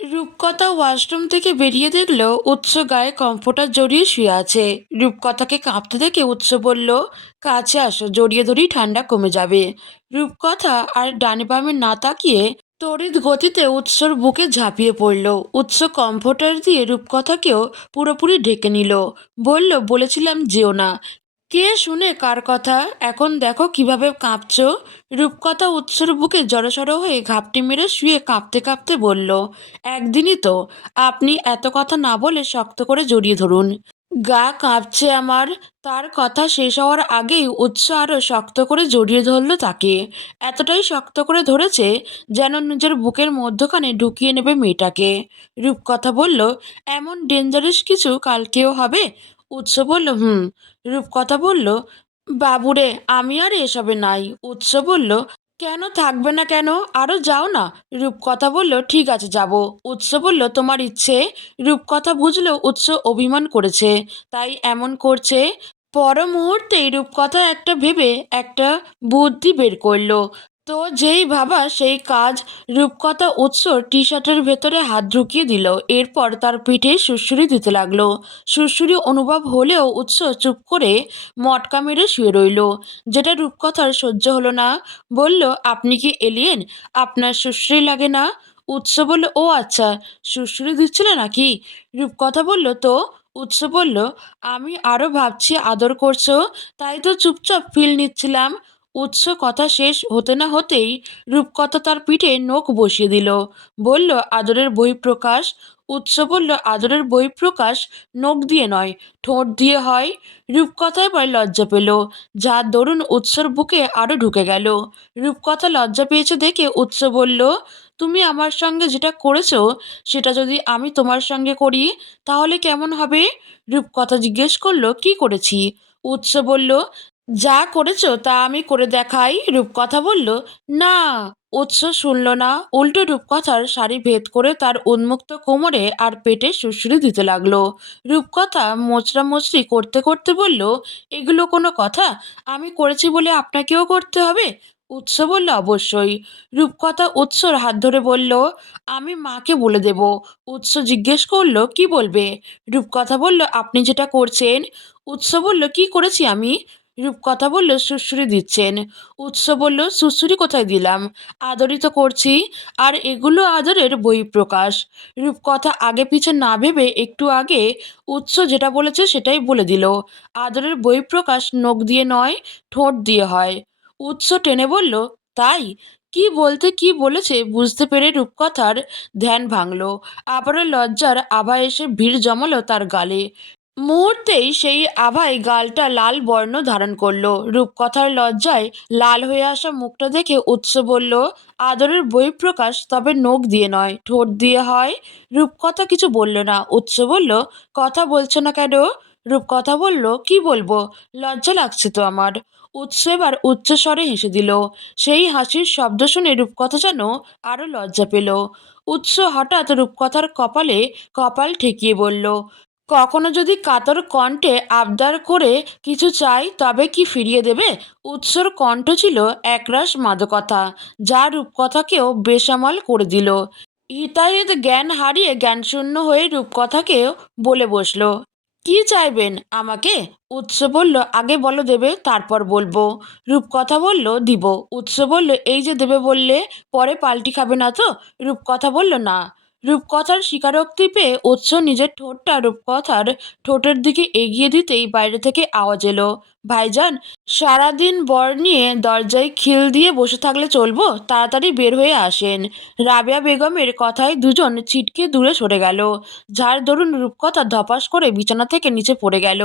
রূপকথা ওয়াশরুম থেকে বেরিয়ে দেখলো উৎস গায়ে কমফোর্টার জড়িয়ে শুয়ে আছে। রূপকথাকে কাঁপতে দেখে উৎস বলল, কাছে আসো, জড়িয়ে ধরেই ঠান্ডা কমে যাবে। রূপকথা আর ডানে বামে না তাকিয়ে তড়িৎ গতিতে উৎসর বুকে ঝাঁপিয়ে পড়ল। উৎস কমফোর্টার দিয়ে রূপকথাকেও পুরোপুরি ঢেকে নিল। বলেছিলাম যেও না। কে শুনে কার কথা? এখন দেখো কিভাবে কাঁপছো। রূপকথা উৎসর বুকে জড়সড় হয়ে ঘাপটি মেরে শুয়ে কাঁপতে কাঁপতে বলল, একদিনই তো। আপনি এত কথা না বলে শক্ত করে জড়িয়ে ধরুন। গা কাঁপছে আমার। তার কথা শেষ হওয়ার আগেই উৎস আরও শক্ত করে জড়িয়ে ধরল তাকে। এতটাই শক্ত করে ধরেছে যেন নিজের বুকের মধ্যখানে ঢুকিয়ে নেবে মেয়েটাকে। রূপকথা বলল, এমন ডেঞ্জারাস কিছু কালকেও হবে? উৎস বলল, হুম। রূপকথা বলল, বাবুরে, আমি আর এসবে নাই। উৎস বলল, কেন থাকবে না কেন? আরও যাও না। রূপকথা বলল, ঠিক আছে যাব। উৎস বলল, তোমার ইচ্ছে। রূপকথা বুঝলো উৎস অভিমান করেছে, তাই এমন করছে। পর মুহূর্তেই রূপকথা একটা ভেবে একটা বুদ্ধি বের করলো। তো যেই ভাবা সেই কাজ। রূপকথা উৎসর টি শার্টের ভেতরে হাত ঢুকিয়ে দিল। এরপর তার পিঠে সুড়সুড়ি দিতে লাগলো। সুড়সুড়ি অনুভব হলেও উৎস চুপ করে মটকা মেরে শুয়ে রইল। যেটা রূপকথার সহ্য হলো না। বলল, আপনি কি এলিয়েন? আপনার সুশ্রী লাগে না? উৎস বলল, ও আচ্ছা, সুশ্রী দিচ্ছিল নাকি? রূপকথা বলল, তো? উৎস বলল, আমি আরও ভাবছি আদর করছো, তাই তো চুপচাপ ফিল নিচ্ছিলাম। উৎস কথা শেষ হতে না হতেই রূপকথা তার পিঠে নখ বসিয়ে দিল। বলল, আদরের বহিঃপ্রকাশ। উৎস বলল, আদরের বহিঃপ্রকাশ নখ দিয়ে নয়, ঠোঁট দিয়ে হয়। রূপকথা এবার লজ্জা পেল, যার দরুন উৎসর বুকে আরও ঢুকে গেল। রূপকথা লজ্জা পেয়েছে দেখে উৎস বলল, তুমি আমার সঙ্গে যেটা করেছো সেটা যদি আমি তোমার সঙ্গে করি তাহলে কেমন হবে? রূপকথা জিজ্ঞেস করলো, কি করেছি? উৎস বলল, যা করেছো তা আমি করে দেখাই। রূপকথা বলল, না। উৎস শুনল না, উল্টো রূপকথার শাড়ি ভেদ করে তার উন্মুক্ত কোমরে আর পেটে সুড়সুড়ি দিতে লাগলো। রূপকথা মোচড়ামুচড়ি করতে করতে বলল, এগুলো কোনো কথা? আমি করেছি বলে আপনাকেও করতে হবে? উৎস বলল, অবশ্যই। রূপকথা উৎসর হাত ধরে বলল, আমি মাকে বলে দেব। উৎস জিজ্ঞেস করলো, কি বলবে? রূপকথা বলল, আপনি যেটা করছেন। উৎস বলল, কি করেছি আমি? রূপকথা বলল, সুড়সুড়ি দিচ্ছেন। উৎস বলল, সুড়সুড়ি কোথায় দিলাম? আদরই তো করছি। আর এগুলো আদরের বহিঃপ্রকাশ। রূপকথা আগে পিছে না ভেবে একটু আগে উৎস যেটা বলেছে সেটাই বলে দিল। আদরের বহিঃপ্রকাশ নখ দিয়ে নয়, ঠোঁট দিয়ে হয়। উৎস টেনে বলল, তাই? কি বলতে কি বলেছে বুঝতে পেরে রূপকথার ধ্যান ভাঙল। আবারও লজ্জার আভা এসে ভিড় জমালো তার গালে। মুহূর্তেই সেই আভায় গালটা লাল বর্ণ ধারণ করলো। রূপকথার লজ্জায় লাল হয়ে আসা মুখটা দেখে উৎস বলল, আদরের বহিঃপ্রকাশ তবে নখ দিয়ে নয়, ঠোঁট দিয়ে হয়। রূপকথা কিছু বলল না। উৎস বলল, কথা বলছো না কেন? রূপকথা বলল, কি বলবো, লজ্জা লাগছে তো আমার। উৎস এবার উচ্চস্বরে হেসে দিল। সেই হাসির শব্দ শুনে রূপকথা যেন আরো লজ্জা পেল। উৎস হঠাৎ রূপকথার কপালে কপাল ঠেকিয়ে বলল, কখনো যদি কাতর কণ্ঠে আবদার করে কিছু চাই তবে কি ফিরিয়ে দেবে? উৎসর কণ্ঠ ছিল একরাশ মাদকতা, যা রূপকথাকেও বেসামাল করে দিল। হিতাহিত জ্ঞান হারিয়ে জ্ঞানশূন্য হয়ে রূপকথাকেও বলে বসলো, কি চাইবেন আমাকে? উৎস বলল, আগে বলো দেবে, তারপর বলবো। রূপকথা বলল, দিব। উৎস বলল, এই যে দেবে বললে, পরে পাল্টি খাবে না তো? রূপকথা বলল, না। রূপকথার স্বীকারোক্তি পেয়ে উৎস নিজের ঠোঁটটা রূপকথার ঠোঁটের দিকে এগিয়ে দিতেই বাইরে থেকে আওয়াজ এলো, ভাইজান, সারাদিন বর নিয়ে দরজায় খিল দিয়ে বসে থাকলে চলবো? তাড়াতাড়ি বের হয়ে আসেন। রাবেয়া বেগমের কথায় দুজন ছিটকে দূরে সরে গেল, যার দরুন রূপকথা ধপাস করে বিছানা থেকে নিচে পড়ে গেল।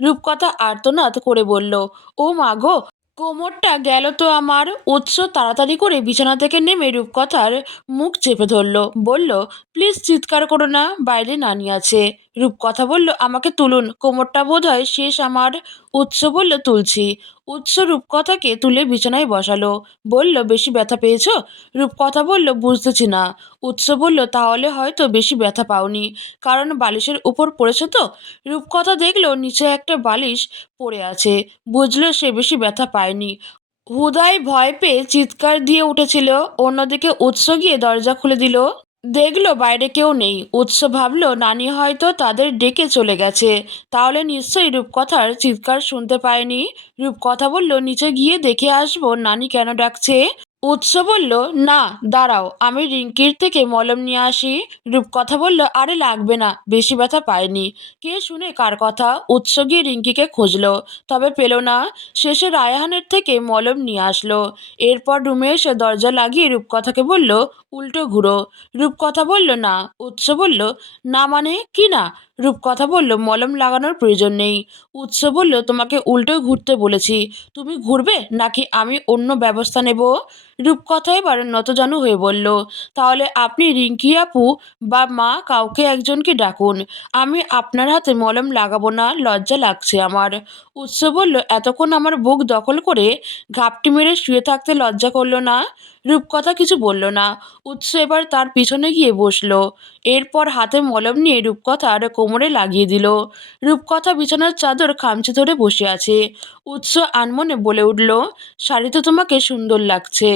রূপকথা আর্তনাদ করে বলল, ও মা গো, কোমরটা গেল তো আমার। উৎস তাড়াতাড়ি করে বিছানা থেকে নেমে রূপকথার মুখ চেপে ধরল। বলল, প্লিজ চিৎকার করো না, বাইরে নানি আছে। রূপকথা বলল, আমাকে তুলুন, কোমরটা বোধহয় শেষ আমার। উৎস বলল, তুলছি। উৎস রূপকথাকে তুলে বিছানায় বসালো। বলল, বেশি ব্যথা পেয়েছো? রূপকথা বলল, বুঝতেছি না। উৎস বলল, তাহলে হয়তো বেশি ব্যথা পাওনি, কারণ বালিশের উপর পড়েছে তো। রূপকথা দেখলো নিচে একটা বালিশ পড়ে আছে, বুঝলো সে বেশি ব্যথা পায়নি। হুদাই ভয় পেয়ে চিৎকার দিয়ে উঠেছিল। অন্যদিকে উৎস গিয়ে দরজা খুলে দিল। দেখলো বাইরে কেউ নেই। উৎস ভাবলো নানি হয়তো তাদের ডেকে চলে গেছে। তাহলে নিশ্চয়ই রূপকথার চিৎকার শুনতে পায়নি। রূপকথা বলল, নিচে গিয়ে দেখে আসবো নানি কেন ডাকছে। উৎস বলল, না, দাঁড়াও, আমি রিঙ্কির থেকে মলম নিয়ে আসি। রূপকথা বলল, আরে লাগবে না, বেশি ব্যথা পায়নি। কে শুনে কার কথা। উৎস গিয়ে রিঙ্কিকে খুঁজলো, তবে পেল না। শেষে রায়হানের থেকে মলম নিয়ে আসলো। এরপর রুমে এসে দরজা লাগিয়ে রূপকথাকে বলল, উল্টো ঘুরো। রূপকথা বলল, না। উৎস বলল, না মানে কি না? রূপকথা বলল, মলম লাগানোর প্রয়োজন নেই। উৎস বলল, তোমাকে উল্টো ঘুরতে বলেছি, তুমি ঘুরবে নাকি আমি অন্য ব্যবস্থা নেব? রূপকথা এবার নতজানু হয়ে বলল, তাহলে আপনি রিঙ্কি আপু বা মা কাউকে একজনকে ডাকুন। আমি আপনার হাতে মলম লাগাবো না, লজ্জা লাগছে আমার। উৎস বলল, এতক্ষণ আমার বুক দখল করে ঘাপটি মেরে শুয়ে থাকতে লজ্জা করলো না? রূপকথা কিছু বলল না। উৎস এবার তার পিছনে গিয়ে বসলো। এরপর হাতে মলম নিয়ে রূপকথার কোমরে লাগিয়ে দিল। রূপকথা বিছানার চাদর খামচে ধরে বসে আছে। উৎস আনমনে বলে উঠল, শাড়ি তো তোমাকে সুন্দর লাগছে।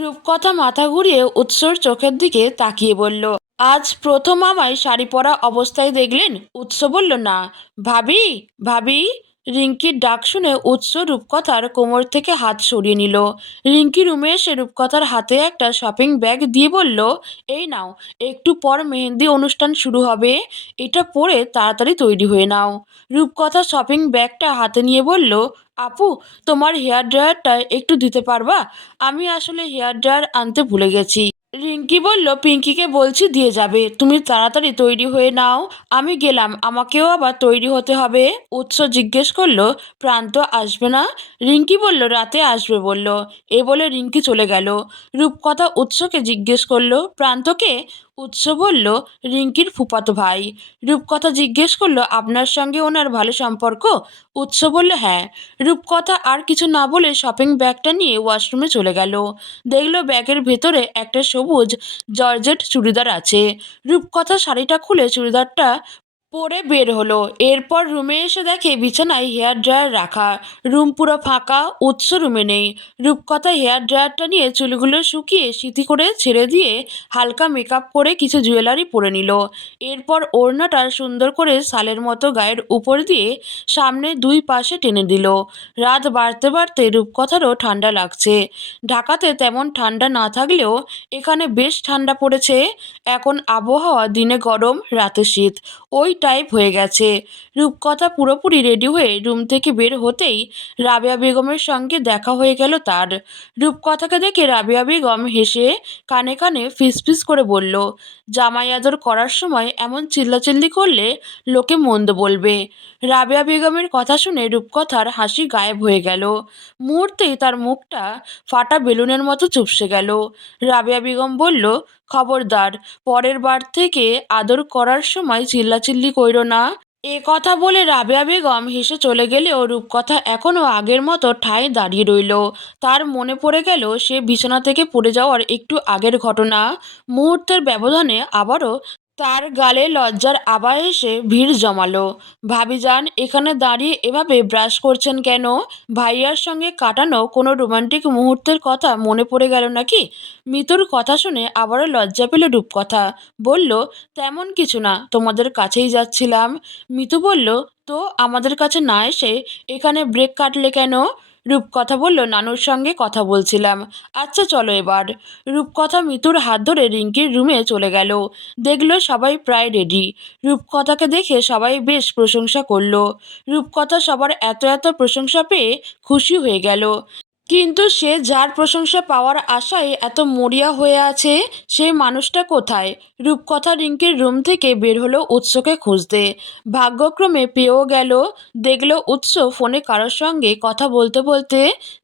রূপকথা মাথা ঘুরিয়ে উৎসর চোখের দিকে তাকিয়ে বলল, আজ প্রথম আমায় শাড়ি পরা অবস্থায় দেখলেন? উৎস বলল, না। ভাবি, ভাবি। রিঙ্কির ডাক শুনে উৎস রূপকথার কোমর থেকে হাত সরিয়ে নিল। রিঙ্কি রুমে এসে রূপকথার হাতে একটা শপিং ব্যাগ দিয়ে বলল, এই নাও, একটু পর মেহেন্দি অনুষ্ঠান শুরু হবে, এটা পরে তাড়াতাড়ি তৈরি হয়ে নাও। রূপকথা শপিং ব্যাগটা হাতে নিয়ে বলল, আপু, তোমার হেয়ার ড্রায়ারটা একটু দিতে পারবা? আমি আসলে হেয়ার ড্রায়ার আনতে ভুলে গেছি। রিঙ্কি বলল, পিঙ্কিকে বলছি দিয়ে যাবে, তুমি তাড়াতাড়ি তৈরি হয়ে নাও। আমি গেলাম, আমাকেও আবার তৈরি হতে হবে। উৎস জিজ্ঞেস করলো, প্রান্ত আসবে না? রিঙ্কি বলল, রাতে আসবে বলল। এ বলে রিঙ্কি চলে গেল। রূপকথা উৎসকে জিজ্ঞেস করলো, প্রান্তকে? উৎস বলল, রিঙ্কির ফুফাতো ভাই। রূপকথা জিজ্ঞেস করলো, আপনার সঙ্গে ওনার ভালো সম্পর্ক? উৎস বলল, হ্যাঁ। রূপকথা আর কিছু না বলে শপিং ব্যাগটা নিয়ে ওয়াশরুমে চলে গেল। দেখলো ব্যাগের ভেতরে একটা সবুজ জর্জেট চুড়িদার আছে। রূপকথা শাড়িটা খুলে চুড়িদারটা পরে বের হলো। এরপর রুমে এসে দেখে বিছানায় হেয়ার ড্রায়ার রাখা। রুম পুরো ফাঁকা, উৎস রুমে নেই। রূপকথা হেয়ার ড্রায়ারটা নিয়ে চুলগুলো শুকিয়ে সিথি করে ছেড়ে দিয়ে হালকা মেকআপ করে কিছু জুয়েলারি পরে নিল। এরপর ওড়নাটা সুন্দর করে শালের মতো গায়ের উপর দিয়ে সামনে দুই পাশে টেনে দিল। রাত বাড়তে বাড়তে রূপকথারও ঠান্ডা লাগছে। ঢাকাতে তেমন ঠান্ডা না থাকলেও এখানে বেশ ঠান্ডা পড়েছে। এখন আবহাওয়া দিনে গরম, রাতে শীত, ওই টাইপ হয়ে গেছে। রূপকথা পুরোপুরি রেডি হয়ে রুম থেকে বের হতেই রাবেয়া বেগমের সঙ্গে দেখা হয়ে গেল তার। রূপকথাকে দেখে রাবেয়া বেগম হেসে কানে কানে ফিসফিস করে বলল, জামাই আদর করার সময় এমন চিল্লাচিল্লি করলে লোকে মন্দ বলবে। রাবেয়া বেগমের কথা শুনে রূপকথার হাসি গায়েব হয়ে গেল। মুহূর্তেই তার মুখটা ফাটা বেলুনের মতো চুপসে গেল। রাবেয়া বেগম বলল, খবরদার, পরের বার থেকে আদর করার সময় চিল্লাচিল্লি কইরো না। এ কথা বলে রাবেয়া বেগম হেসে চলে গেলেও রূপকথা এখনও আগের মতো ঠায় দাঁড়িয়ে রইল। তার মনে পড়ে গেল সে বিছানা থেকে পড়ে যাওয়ার একটু আগের ঘটনা। মুহূর্তের ব্যবধানে আবারও তার গালে লজ্জার আভা এসে ভিড় জমালো। ভাবিজান এখানে দাঁড়িয়ে এভাবে ব্রাশ করছেন কেন? ভাইয়ার সঙ্গে কাটানো কোনো রোমান্টিক মুহূর্তের কথা মনে পড়ে গেল নাকি? মিতুর কথা শুনে আবারও লজ্জা পেল রূপকথা। বলল, তেমন কিছু না, তোমাদের কাছেই যাচ্ছিলাম। মিতু বলল, তো আমাদের কাছে না এসে এখানে ব্রেক কাটলে কেন? রূপকথা বলল, নানুর সঙ্গে কথা বলছিলাম। আচ্ছা চলো এবার। রূপকথা মিতুর হাত ধরে রিঙ্কির রুমে চলে গেল। দেখলো সবাই প্রায় রেডি। রূপকথাকে দেখে সবাই বেশ প্রশংসা করলো। রূপকথা সবার এত এত প্রশংসা পেয়ে খুশি হয়ে গেল। কিন্তু সে যার প্রশংসা পাওয়ার আশায় এত মরিয়া হয়ে আছে, সেই মানুষটা কোথায়? রূপকথা রিঙ্কির রুম থেকে বের হলো উৎসকে খুঁজতে। ভাগ্যক্রমে পেয়েও গেল। দেখলো উৎস ফোনে কারোর সঙ্গে কথা বলতে বলতে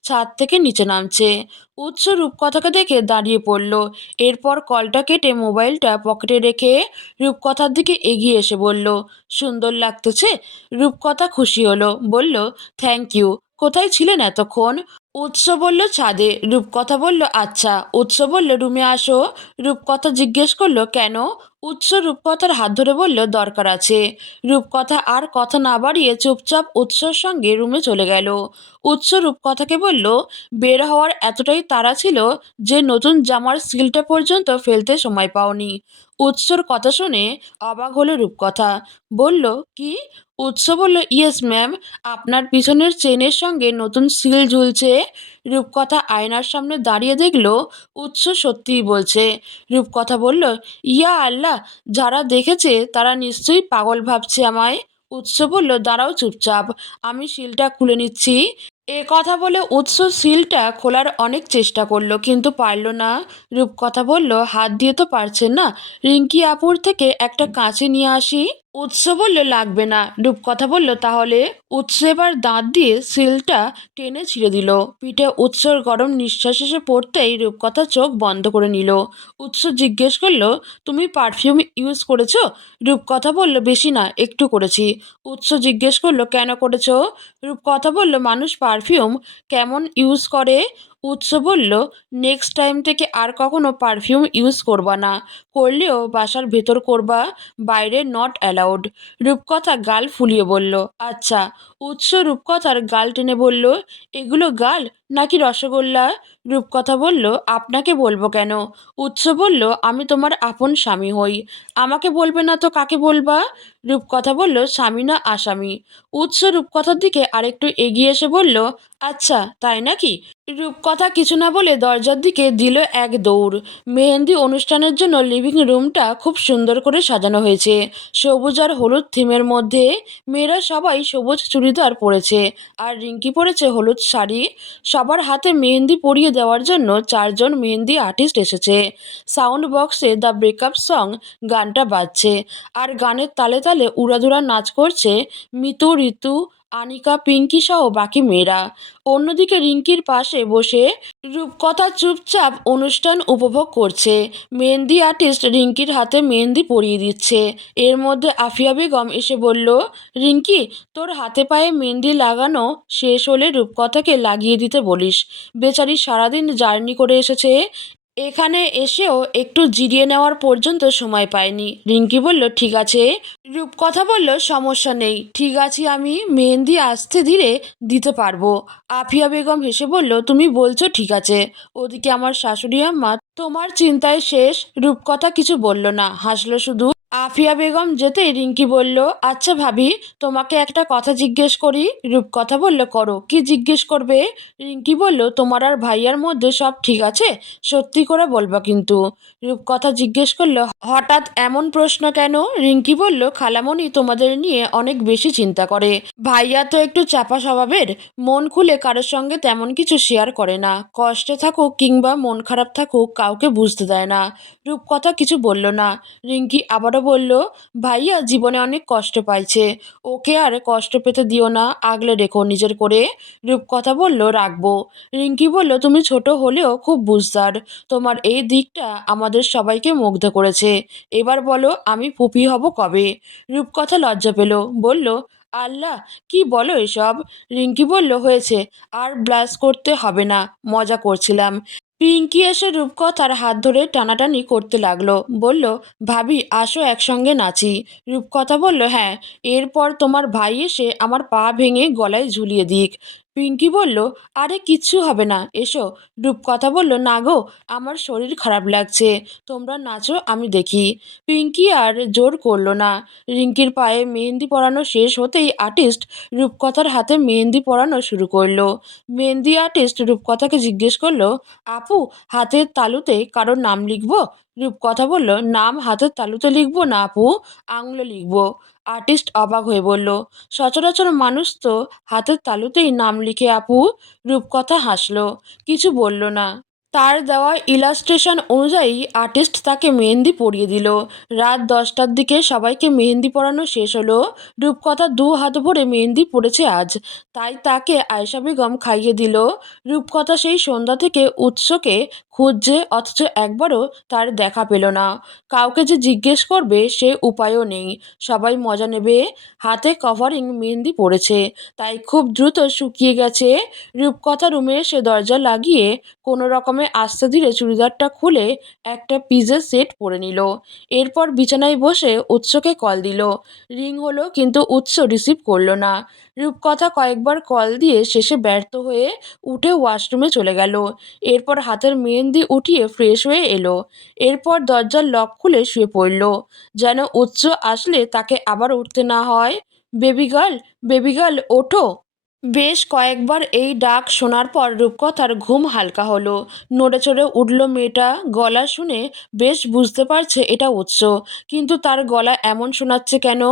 ছাদ থেকে নিচে নামছে। উৎস রূপকথাকে দেখে দাঁড়িয়ে পড়ল। এরপর কলটা কেটে মোবাইলটা পকেটে রেখে রূপকথার দিকে এগিয়ে এসে বলল, সুন্দর লাগতেছে। রূপকথা খুশি হলো, বলল, থ্যাংক ইউ। কোথায় ছিলেন এতক্ষণ? উৎস বলল, ছাদে। রূপকথা বলল, আচ্ছা। উৎস বলল, রুমে আসো। রূপকথা জিজ্ঞেস করলো, কেন? উৎস রূপকথার হাত ধরে বলল, দরকার আছে। রূপকথা আর কথা না বাড়িয়ে চুপচাপ উৎসর সঙ্গে রুমে চলে গেল। উৎস রূপকথাকে বলল, বের হওয়ার এতটাই তাড়া ছিল যে নতুন জামার সিলটা পর্যন্ত ফেলতে সময় পাওনি। উৎসর কথা শুনে অবাক হলো রূপকথা। বলল, কি? উৎস বলল, ইয়েস ম্যাম, আপনার পিছনের চেনের সঙ্গে নতুন সিল ঝুলছে। রূপকথা আয়নার সামনে দাঁড়িয়ে দেখল উৎস সত্যিই বলছে। রূপকথা বলল, ইয়া আল্লাহ, যারা দেখেছে তারা নিশ্চয়ই পাগল ভাবছে আমায়। উৎস বলল, দাঁড়াও চুপচাপ, আমি সিলটা খুলে নিচ্ছি। এ কথা বলে উৎস সিলটা খোলার অনেক চেষ্টা করলো কিন্তু পারল না। রূপকথা বলল, হাত দিয়ে তো পারছেন না, রিঙ্কি আপুর থেকে একটা কাঁচি নিয়ে আসি। উৎস বলল, লাগবে না। রূপকথা বলল, তাহলে। উৎস এবার দাঁত দিয়ে সিলটা টেনে ছিঁড়ে দিল। পিঠে উৎসর গরম নিঃশ্বাস এসে পড়তেই রূপকথা চোখ বন্ধ করে নিল। উৎস জিজ্ঞেস করলো, তুমি পারফিউম ইউজ করেছো? রূপকথা বলল, বেশি না, একটু করেছি। উৎস জিজ্ঞেস করলো, কেন করেছো? রূপকথা বলল, মানুষ পারফিউম কেমন ইউজ করে। উৎস বলল, নেক্সট টাইম থেকে আর কখনো পারফিউম ইউজ করবা না, করলেও বাসার ভেতর করবা, বাইরে নট অ্যালাউড। রূপকথা গাল ফুলিয়ে বলল, আচ্ছা। উৎস রূপকথার গাল টেনে বলল, এগুলো গাল নাকি রসগোল্লা? রূপকথা বলল, আপনাকে বলবো কেন? উৎস বলল, আমি তোমার আপন স্বামী হই, আমাকে বলবে না তো কাকে বলবা? রূপকথা বলল, স্বামী না আসামি। উৎস রূপকথার দিকে আরেকটু এগিয়ে এসে বলল, আচ্ছা তাই নাকি? রূপকথা কিছু না বলে দরজার দিকে দিল এক দৌড়। মেহেন্দি অনুষ্ঠানের জন্য লিভিং রুমটা খুব সুন্দর করে সাজানো হয়েছে, সবুজ আর হলুদ থিমের মধ্যে। মেয়েরা সবাই সবুজ চুড়িদার পরেছে আর রিঙ্কি পরেছে হলুদ শাড়ি। সবার হাতে মেহেন্দি পরিয়ে দেওয়ার জন্য 4জন মেহেন্দি আর্টিস্ট এসেছে। সাউন্ড বক্সে দ্য ব্রেকআপ সং গানটা বাজছে আর গানের তালে তালে উড়াধুরা নাচ করছে মিতু, ঋতু, আনিকা, পিঙ্কি সহ বাকি মেয়েরা। অন্যদিকে রিঙ্কির পাশে বসে রূপকথা চুপচাপ অনুষ্ঠান উপভোগ করছে। মেহেন্দি আর্টিস্ট রিঙ্কির হাতে মেহেন্দি পরিয়ে দিচ্ছে। এর মধ্যে আফিয়া বেগম এসে বলল, রিঙ্কি, তোর হাতে পায়ে মেহেন্দি লাগানো শেষ হলে রূপকথাকে লাগিয়ে দিতে বলিস, বেচারি সারাদিন জার্নি করে এসেছে, এখানে এসেও একটু জিরিয়ে নেওয়ার পর্যন্ত সময় পায়নি। রিঙ্কি বলল, ঠিক আছে। রূপকথা বলল, সমস্যা নেই, ঠিক আছে, আমি মেহেন্দি আস্তে ধীরে দিতে পারবো। আফিয়া বেগম হেসে বলল, তুমি বলছো ঠিক আছে। ওদিকে আমার শাশুড়ি আম্মা তোমার চিন্তায় শেষ। রূপকথা কিছু বলল না, হাসলো শুধু। আফিয়া বেগম যেতেই রিঙ্কি বলল, আচ্ছা ভাবি, তোমাকে একটা কথা জিজ্ঞেস করি। রূপকথা বলল, করো, কি জিজ্ঞেস করবে? রিঙ্কি বলল, তোমার আর ভাইয়ার মধ্যে সব ঠিক আছে? সত্যি করে বলবা কিন্তু। রূপকথা জিজ্ঞেস করলো, হঠাৎ এমন প্রশ্ন কেন? রিঙ্কি বলল, খালামণি তোমাদের নিয়ে অনেক বেশি চিন্তা করে। ভাইয়া তো একটু চাপা স্বভাবের, মন খুলে কারোর সঙ্গে তেমন কিছু শেয়ার করে না, কষ্টে থাকুক কিংবা মন খারাপ থাকুক কাউকে বুঝতে দেয় না। রূপকথা কিছু বলল না। রিঙ্কি আবারও বলল, ভাইয়া জীবনে অনেক কষ্ট পাইছে, ওকে আর কষ্ট পেতে দিও না, আগলে রেখো নিজের করে। রূপকথা বলল, রাখবো। রিঙ্কি বলল, তুমি ছোট হলেও খুব বুঝদার, তোমার এই দিকটা আমাদের সবাইকে মুগ্ধ করেছে। এবার বলো, আমি ফুপি হব কবে? রূপকথা লজ্জা পেল, বলল, আল্লাহ, কি বলো এসব? রিঙ্কি বলল, হয়েছে, আর ব্লাশ করতে হবে না, মজা করছিলাম। পিঙ্কি এসে রূপকথার হাত ধরে টানাটানি করতে লাগলো, বলল, ভাবি আসো একসঙ্গে নাচি। রূপকথা বলল, হ্যাঁ, এরপর তোমার ভাই এসে আমার পা ভেঙে গলায় ঝুলিয়ে দিক। পিঙ্কি বলল, আরে কিচ্ছু হবে না, এসো। রূপকথা বলল, না গো, আমার শরীর খারাপ লাগছে, তোমরা নাচো, আমি দেখি। পিঙ্কি আর জোর করলো না। রিঙ্কির পায়ে মেহেন্দি পরানো শেষ হতেই আর্টিস্ট রূপকথার হাতে মেহেন্দি পরানো শুরু করলো। মেহেন্দি আর্টিস্ট রূপকথাকে জিজ্ঞেস করলো, আপু, হাতের তালুতে কারোর নাম লিখবো? রূপকথা বলল, নাম হাতের তালুতে লিখবো না আপু, আঙুলে লিখবো। আর্টিস্ট অবাক হয়ে বলল, সচরাচর মানুষ তো হাতের তালুতেই নাম লিখে আপু। রূপকথা হাসলো, কিছু বলল না। তার দেওয়া ইলাস্ট্রেশন অনুযায়ী আর্টিস্ট তাকে মেহেন্দি পরিয়ে দিল। রাত 10টার দিকে সবাইকে মেহেন্দি পরানো শেষ হলো। রূপকথা 2 হাত ভরে মেহেন্দি পড়েছে আজ, তাই তাকে আয়েশা বেগম খাইয়ে দিল। রূপকথা সেই সন্ধ্যা থেকে উৎসকে খুঁজছে, অথচ একবারও তার দেখা পেল না। কাউকে যে জিজ্ঞেস করবে সে উপায়ও নেই, সবাই মজা নেবে। হাতে কভারিং মেহেন্দি পড়েছে, তাই খুব দ্রুত শুকিয়ে গেছে। রূপকথা রুমে এসে দরজা লাগিয়ে কোনো রকমে সময় আস্তে ধীরে চুড়িদারটা খুলে একটা পিসের সেট পরে নিল। এরপর বিছানায় বসে উৎসকে কল দিল। রিং হলো কিন্তু উৎস রিসিভ করলো না। রূপকথা কয়েকবার কল দিয়ে শেষে ব্যর্থ হয়ে উঠে ওয়াশরুমে চলে গেল। এরপর হাতের মেহেন্দি উঠিয়ে ফ্রেশ হয়ে এলো। এরপর দরজার লক খুলে শুয়ে পড়ল, যেন উৎস আসলে তাকে আবার উঠতে না হয়। বেবি গার্ল, বেবি গার্ল, ওঠো। বেশ কয়েকবার এই ডাক শোনার পর রূপকথার ঘুম হালকা হলো। নড়ে চড়ে উঠল মেয়েটা। গলা শুনে বেশ বুঝতে পারছে এটা উৎস, কিন্তু তার গলা এমন শোনাচ্ছে কেন?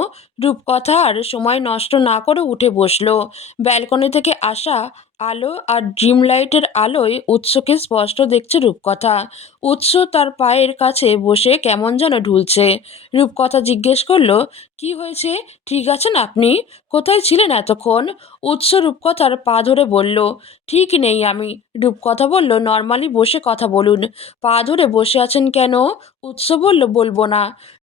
রূপকথা আর সময় নষ্ট না করে উঠে বসলো। ব্যালকনি থেকে আসা আলো আর ড্রিম লাইটের আলোয় উৎসকে স্পষ্ট দেখছে রূপকথা। উৎস তার পায়ের কাছে বসে কেমন যেন ঢুলছে। রূপকথা জিজ্ঞেস করলো, কি হয়েছে? ঠিক আছেন আপনি? কোথায় ছিলেন এতক্ষণ? উৎস রূপকথার পা ধরে বলল, ঠিক নেই আমি। রূপকথা বলল, নর্মালি বসে কথা বলুন। পা ধরে বসে আছেন কেন? উৎস বলল, বলবো না।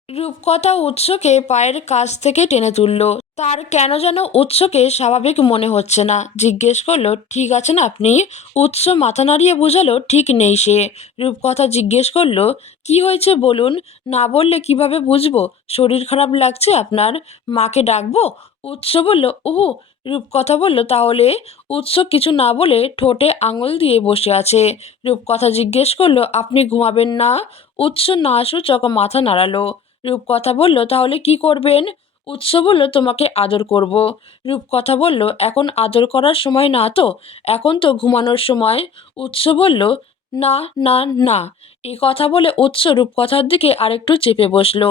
রূপকথা উৎসকে পায়ের কাছ থেকে টেনে তুলল। তার কেন যেন উৎসকে স্বাভাবিক মনে হচ্ছে না। জিজ্ঞেস করলো, ঠিক আছেন আপনি? উৎস মাথা নাড়িয়ে বোঝালো ঠিক নেই সে। রূপকথা জিজ্ঞেস করলো, কি হয়েছে বলুন। না বললে কিভাবে বুঝবো? শরীর খারাপ লাগছে আপনার? মাকে ডাকবো? উৎস বলল, উহু। রূপকথা বলল, তাহলে? উৎস কিছু না বলে ঠোঁটে আঙুল দিয়ে বসে আছে। রূপকথা জিজ্ঞেস করলো, আপনি ঘুমাবেন না? উৎস না সূচক মাথা নাড়ালো। রূপকথা বলল, তাহলে কি করবেন? উৎস বলল, তোমাকে আদর করব। রূপকথা বলল, এখন আদর করার সময় না তো, এখন তো ঘুমানোর সময়। উৎস বলল, না না না। এই কথা বলে উৎস রূপকথার দিকে আরেকটু চেপে বসলো।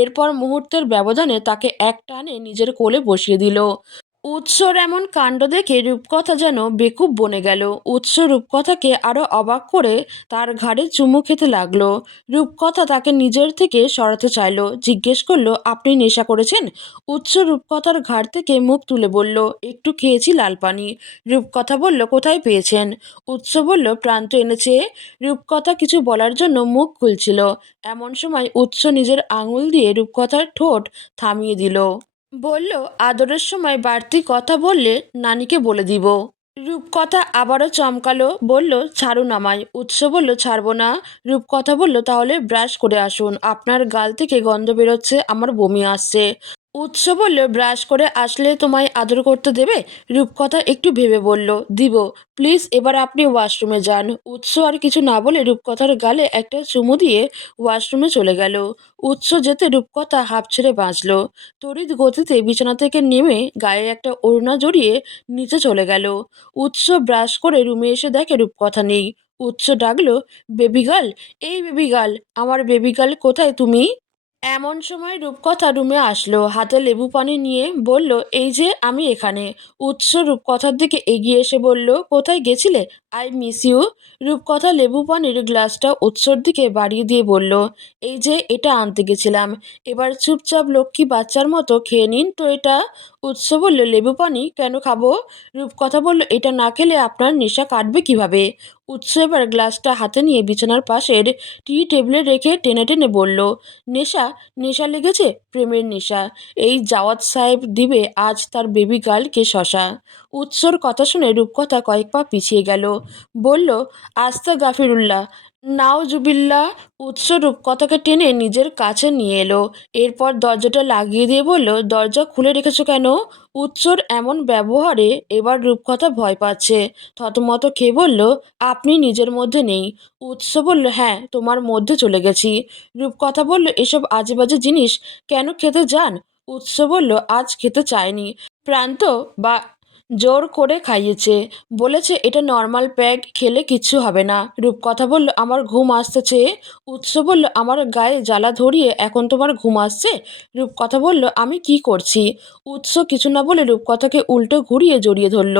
এরপর মুহূর্তের ব্যবধানে তাকে এক টানে নিজের কোলে বসিয়ে দিল। উৎসর এমন কাণ্ড দেখে রূপকথা যেন বেকুব বনে গেল। উৎস রূপকথাকে আরো অবাক করে তার ঘাড়ে চুমু খেতে লাগলো। রূপকথা তাকে নিজের থেকে সরাতে চাইলো। জিজ্ঞেস করলো, আপনি নেশা করেছেন? উৎস রূপকথার ঘাড় থেকে মুখ তুলে বলল, একটু খেয়েছি লাল পানি। রূপকথা বলল, কোথায় পেয়েছেন? উৎস বলল, প্রান্ত এনেছে। রূপকথা কিছু বলার জন্য মুখ খুলছিল, এমন সময় উৎস নিজের আঙুল দিয়ে রূপকথার ঠোঁট থামিয়ে দিল। বলল, আদরের সময় বাড়তি কথা বললে নানিকে বলে দিব। রূপকথা আবারও চমকালো, বলল, ছাড়ুন আমায়। উৎস বলল, ছাড়বো না। রূপকথা বলল, তাহলে ব্রাশ করে আসুন, আপনার গাল থেকে গন্ধ বেরোচ্ছে, আমার বমি আসছে। উৎস বলল, ব্রাশ করে আসলে তোমায় আদর করতে দেবে? রূপকথা একটু ভেবে বলল, দিব। প্লিজ এবার আপনি ওয়াশরুমে যান। উৎস আর কিছু না বলে রূপকথার গালে একটা চুমু দিয়ে ওয়াশরুমে চলে গেল। উৎস যেতে রূপকথা হাঁপ ছেড়ে বাঁচল। তড়িৎ গতিতে বিছানা থেকে নেমে গায়ে একটা ওড়না জড়িয়ে নিচে চলে গেল। উৎস ব্রাশ করে রুমে এসে দেখে রূপকথা নেই। উৎস ডাকলো, বেবি গার্ল, এই বেবি গার্ল, আমার বেবি গার্ল কোথায় তুমি? এমন সময় রূপকথা রুমে আসলো, হাতে লেবু পানি নিয়ে বলল, এই যে আমি এখানে। উৎস রূপকথার দিকে এগিয়ে এসে বলল, কোথায় গেছিলে? I miss you. রূপকথা লেবু পানির গ্লাসটা উৎসর দিকে বাড়িয়ে দিয়ে বলল, এই যে এটা আনতে গেছিলাম, এবার চুপচাপ লক্ষ্মী বাচ্চার মতো খেয়ে নিন তো এটা। উৎস বলল, লেবু পানি কেন খাবো? রূপকথা বলল, এটা না খেলে আপনার নেশা কাটবে কিভাবে? উৎস এবার গ্লাসটা হাতে নিয়ে বিছানার পাশের টি টেবিলে রেখে টেনে টেনে বলল, নেশা? নেশা লেগেছে, প্রেমের নেশা। এই জাওয়াত সাহেব দিবে আজ তার বেবি গার্লকে শশা। উৎসর কথা শুনে রূপকথা কয়েক পা পিছিয়ে গেল, বলল, আস্তা গাফিরুল্লাহ, নাউজুবিল্লাহ। উৎস রূপকথাকে টেনে নিজের কাছে নিয়ে এলো। এরপর দরজাটা লাগিয়ে দিয়ে বলল, দরজা খুলে রেখেছো কেন? উৎসর এমন ব্যবহারে এবার রূপকথা ভয় পাচ্ছে। থতমত খেয়ে বলল, আপনি নিজের মধ্যে নেই। উৎস বলল, হ্যাঁ, তোমার মধ্যে চলে গেছি। রূপকথা বলল, এসব আজেবাজে জিনিস কেন খেতে যান? উৎস বলল, আজ খেতে চায়নি, প্রান্ত বা জোর করে খাইয়েছে, বলেছে এটা নর্মাল প্যাক, খেলে কিচ্ছু হবে না। রূপকথা বলল, আমার ঘুম আসতেছে। উৎস বলল, আমার গায়ে জ্বালা ধরিয়ে এখন তোমার ঘুম আসছে? রূপকথা বলল, আমি কি করছি? উৎস কিছু না বলে রূপকথাকে উল্টো ঘুরিয়ে জড়িয়ে ধরল।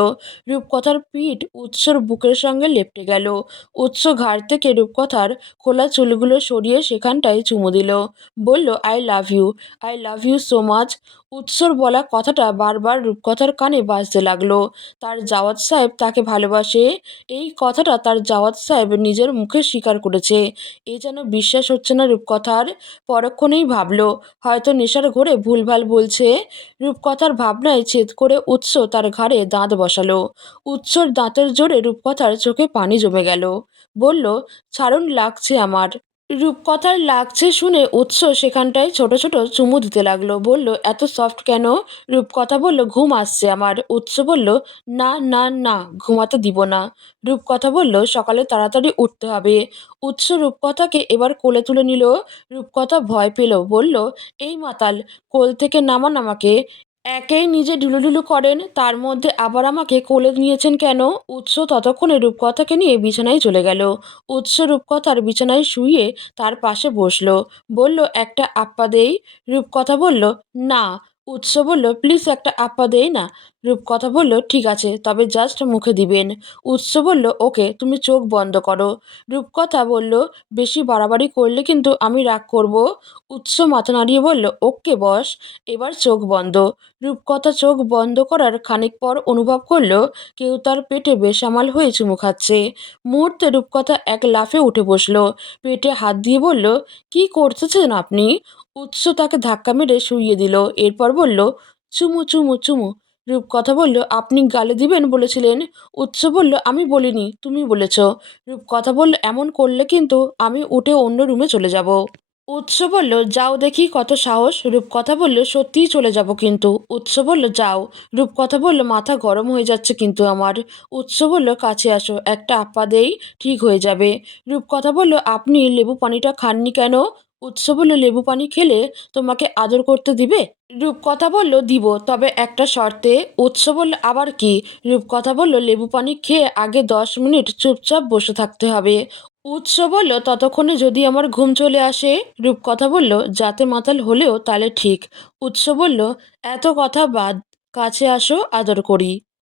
রূপকথার পিঠ উৎসর বুকের সঙ্গে লেপ্টে গেল। উৎস ঘাড় থেকে রূপকথার খোলা চুলগুলো সরিয়ে সেখানটায় চুমু দিল। বলল, I love you, I love you so much. উৎসর বলা কথাটা বারবার রূপকথার কানে বাজতে লাগলো। তার জাওয়াত সাহেব তাকে ভালোবাসে, এই কথাটা তার জাওয়াত সাহেব নিজের মুখে স্বীকার করেছে। এ যেন বিশ্বাস হচ্ছে না রূপকথার। পরক্ষণেই ভাবল, হয়তো নেশার ঘোরে ভুলভাল বলছে। রূপকথার ভাবনায় ছেদ করে উৎস তার ঘাড়ে দাঁত বসালো। উৎসর দাঁতের জোরে রূপকথার চোখে পানি জমে গেল। বলল, ছাড়ুন, লাগছে আমার। রূপকথার লাগছে শুনে উৎস সেখানটায় ছোট ছোট চুমু দিতে লাগলো। বলল, এত সফট কেন? রূপকথা বলল, ঘুম আসছে আমার। উৎস বলল, না না না, ঘুমাতে দিব না। রূপকথা বলল, সকালে তাড়াতাড়ি উঠতে হবে। উৎস রূপকথাকে এবার কোলে তুলে নিল। রূপকথা ভয় পেল, বলল, এই মাতাল, কোল থেকে নামান আমাকে। একেই নিজে ঢুলুঢুলু করেন, তার মধ্যে আবার আমাকে কোলে নিয়েছেন কেন? উৎস ততক্ষণে রূপকথাকে নিয়ে বিছানায় চলে গেল। উৎস রূপকথার বিছানায় শুইয়ে তার পাশে বসলো। বলল, একটা আপ্পা দেই? রূপকথা বলল, না। উৎস বলল, প্লিজ একটা আপ্পা দেই না? রূপকথা বলল, ঠিক আছে, তবে জাস্ট মুখে দিবেন। উৎস বলল, ওকে, তুমি চোখ বন্ধ করো। রূপকথা বলল, বেশি বাড়াবাড়ি করলে কিন্তু আমি রাগ করব। উৎস মাথা নাড়িয়ে বলল, ওকে বস, এবার চোখ বন্ধ। রূপকথা চোখ বন্ধ করার খানিক পর অনুভব করল কেউ তার পেটে বেসামাল হয়ে চুমু খাচ্ছে। মুহূর্তে রূপকথা এক লাফে উঠে বসল, পেটে হাত দিয়ে বলল, কি করতেছেন আপনি? উৎস তাকে ধাক্কা মেরে শুইয়ে দিল। এরপর বলল, চুমু চুমু চুমু। রূপকথা বলল, আপনি গালে দিবেন বলেছিলেন। উৎস বলল, আমি বলিনি, তুমি বলেছ। রূপকথা বলল, এমন করলে কিন্তু আমি উঠে অন্য রুমে চলে যাব। উৎস বলল, যাও দেখি কত সাহস। রূপকথা বলল, সত্যিই চলে যাব কিন্তু। উৎস বলল, যাও। রূপকথা বলল, মাথা গরম হয়ে যাচ্ছে কিন্তু আমার। উৎস বলল, কাছে আসো, একটা আপ্পা দেই, ঠিক হয়ে যাবে। রূপকথা বলল, আপনি লেবু পানিটা খাননি কেন? উৎস বলল, লেবু পানি খেলে তোমাকে আদর করতে দিবে? রূপকথা বলল, দিব, তবে একটা শর্তে। উৎস বলল, আবার কি? রূপকথা বলল, লেবু পানি খেয়ে আগে 10 মিনিট চুপচাপ বসে থাকতে হবে। উৎস বলল, ততক্ষণে যদি আমার ঘুম চলে আসে? রূপকথা বলল, যাতে মাতাল হলেও তাহলে ঠিক। উৎস বলল, এত কথা বাদ, কাছে আসো, আদর করি।